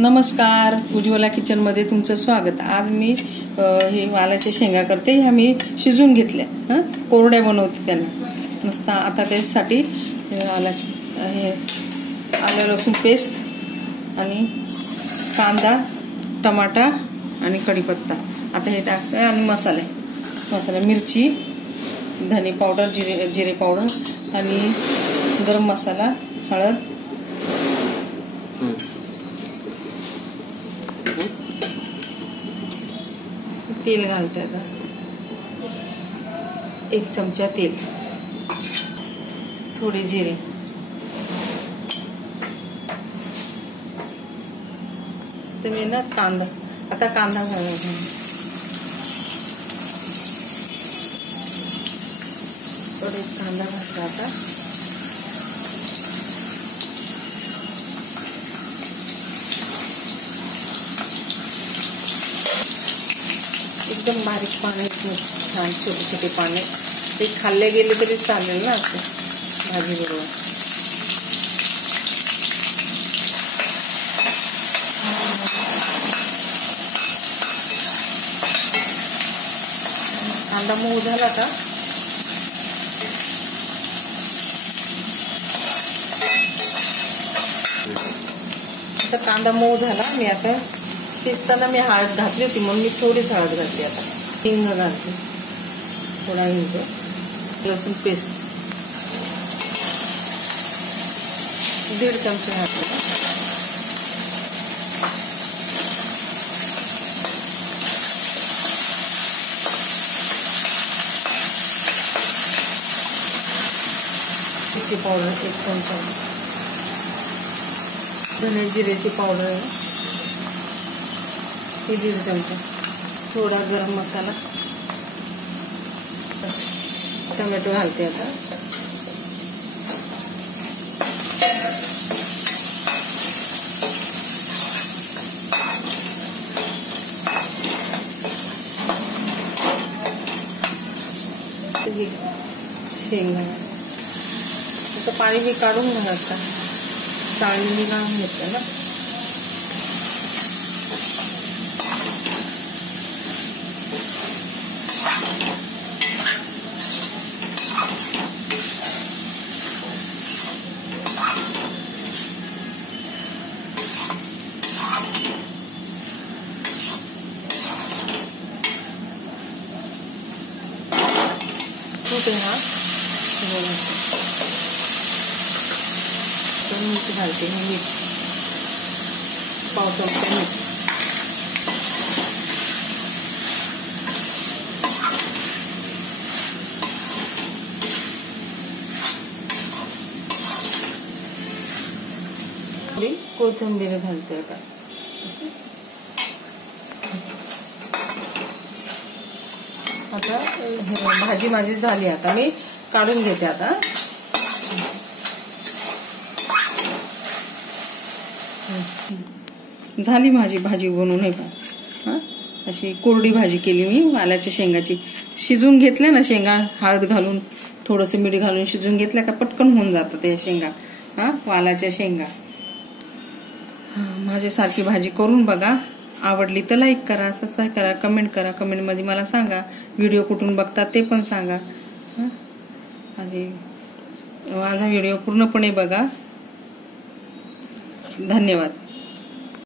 नमस्कार, उज्ज्वला किचनमध्ये तुमचं स्वागत। आज मी हे वालाच्या शेंगा करते। ह्या मी शिजून घेतल्या, कोरड्या बनवते त्यांना मस्त। आता त्यासाठी आलं लसूण पेस्ट आणि कांदा, टमाटा आणि कढीपत्ता आता हे टाकते आणि मसाला मिरची, धने पावडर, जिरे पावडर आणि गरम मसाला, हळद, तेल घालते। आता 1 चमचा तेल, थोडे जिरे, तर मी ना कांदा घालायचा। थोडे कांदा घातला आता एकदम बारीक पाने, छान छोटे छोटे पाने, ते खाल्ले गेले तरी चालेल ना असं भाजी बरोबर। कांदा मऊ झाला का आता कांदा मऊ झाला। मी आता शिजताना मी हळद घातली होती म्हणून मी थोडीच हळद घातली। आता हिंग घालते, थोडा हिंग, लसूण पेस्ट 1.5 चमचे घातले। मिरची पावडर 1 चमचा, धने जिरेची पावडर 1.5 चमचा, थोडा गरम मसाला, टोमॅटो घालते आता। शेंगा आता पाणी मी काढून घालायचं, चाळणीने काढून घेतलं ना। मीठ घालते, मीठ 1/4 चमचा मीठ, कोथिंबीर घालते आता। आता भाजी माझी झाली, आता मी काढून घेते। आता झाली माझी भाजी बनवून, हे का अशी कोरडी भाजी केली मी वालाच्या शेंगाची। शिजून घेतल्या ना शेंगा, हळद घालून थोडंसं मीठ घालून शिजून घेतल्या का पटकन होऊन जातात त्या शेंगा, वालाच्या शेंगा। माझ्यासारखी भाजी करून बघा, आवडली तर लाईक करा, सबस्क्राईब करा, कमेंट करा। कमेंटमध्ये मला सांगा व्हिडिओ कुठून बघतात ते पण सांगा। माझा व्हिडिओ पूर्णपणे बघा। धन्यवाद।